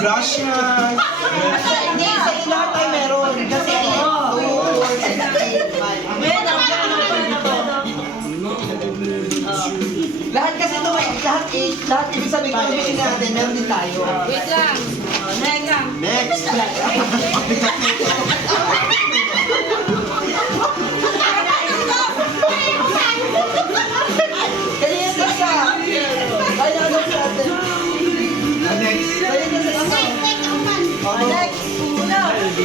Blush yan. Hindi, sa lahat ay meron. Kasi 2, 4, 6, 8, 5. Lahat kasi ito may, lahat ibig sabihin kung bilhin natin, meron din tayo. Wait lang. Next lang. Next. Kaya yung isa. Kaya ano sa atin. Next. Kaya yung isa. Next. Uno. 1, 6.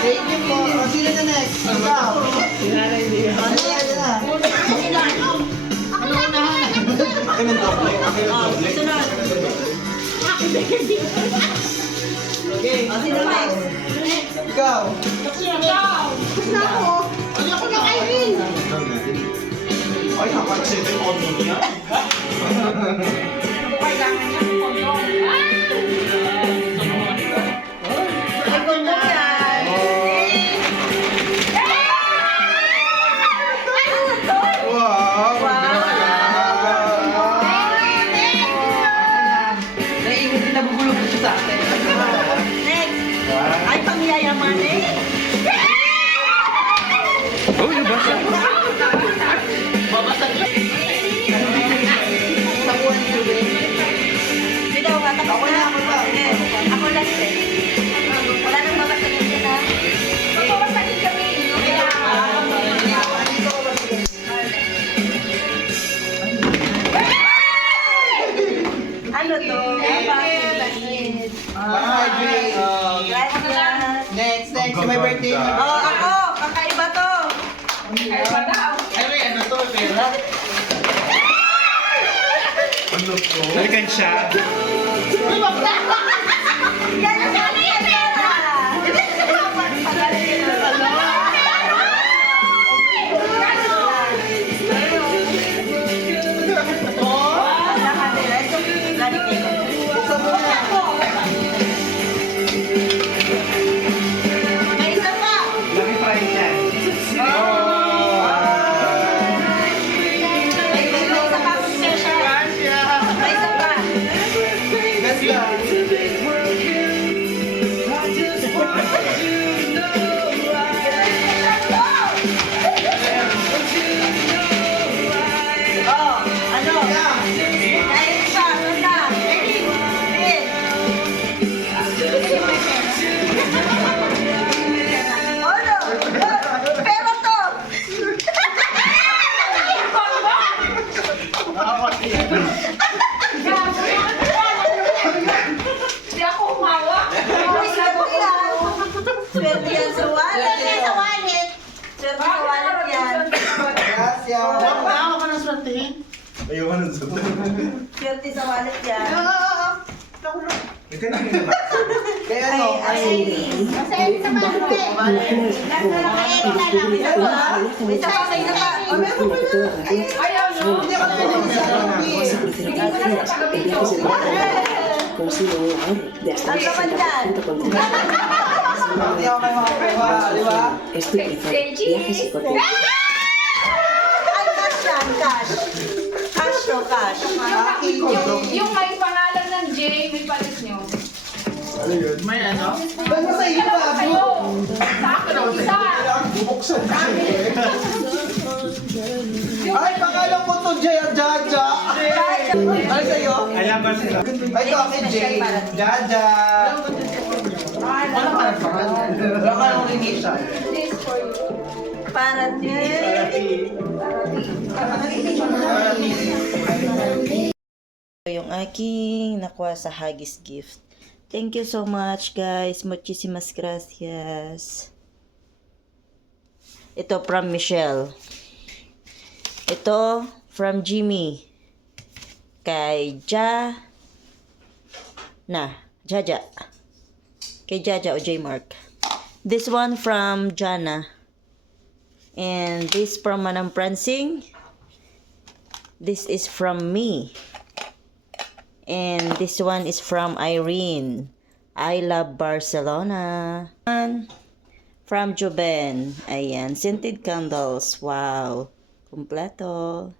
Thank you po. O, sino na next? Ikaw. Ano na? Akin ang doble. Akin ang doble. O, sino next? Ikaw. Ay, napansin yung kondo niya. Kailangan niya kondo. Ay, kung yan. Wow! Naiingat din nabubulog ko siya sa akin. Next. Ay, pangyayaman eh. Oh, yung basa. Babasag yun. Sa buwan yun eh. Sino nga? Ako na, ako ba? Ako last eh. Wala nang babasag yun din ha. Babasagin kami. Ano to? Hydrate. Next, my birthday. Oh, ako! Kakaiba to! Kaya ba daw? Ay, wait, ano to? Pera? Ano to? Balikan siya. Yan ang sabi yan, pera! Pagaling yun ang ano? May isa pa! Laki price yan. May isa pa akong special. May isa pa. Ganda. Oh, ano? May isa, ganda. Ready? Ready? Ano? Pero to! Hindi ako humawak. Uy, sabi yan. Swerte yan sa wallet. Swerte sa wallet. Swerte sa wallet yan. Gracias. Ayaw ka ng sabi. Swerte sa wallet yan. Ikaw na ba? Kaya ano? May isa pa, may isa pa. Oh, meron pa yun. Ayaw nyo. Hindi ako naman sa Bigyan ko na sa taga-video. Ang laman dyan. Hindi ako may mga prueba, di ba? Ay, cash yan, cash. Cash to, cash. Yung may pangalan ng J, may palit nyo. Ano yun? May ano? Ba't mo sa iyo, Kayo. Babu? Sa akin ang isa. Bubuksan siya. Ay, pangalan ko to, Jay, Jaja. Ano sa'yo? Alam ba sila? Ay, ito, akin, Jay. Jaja. Wala ka lang pangalan. Wala ka lang initial. This for you. Para din. Yung aking nakuha sa Haggis gift. Thank you so much, guys. Muchísimas gracias. Ito from Michelle. Ito from Jimmy. Kay Jaja. Kay Jaja o J Mark. This one from Jana. And this from Manang Pransing. This is from me. And this one is from Irene. I love Barcelona. And from Joben. Ayan. Scented candles. Wow. Kompleto.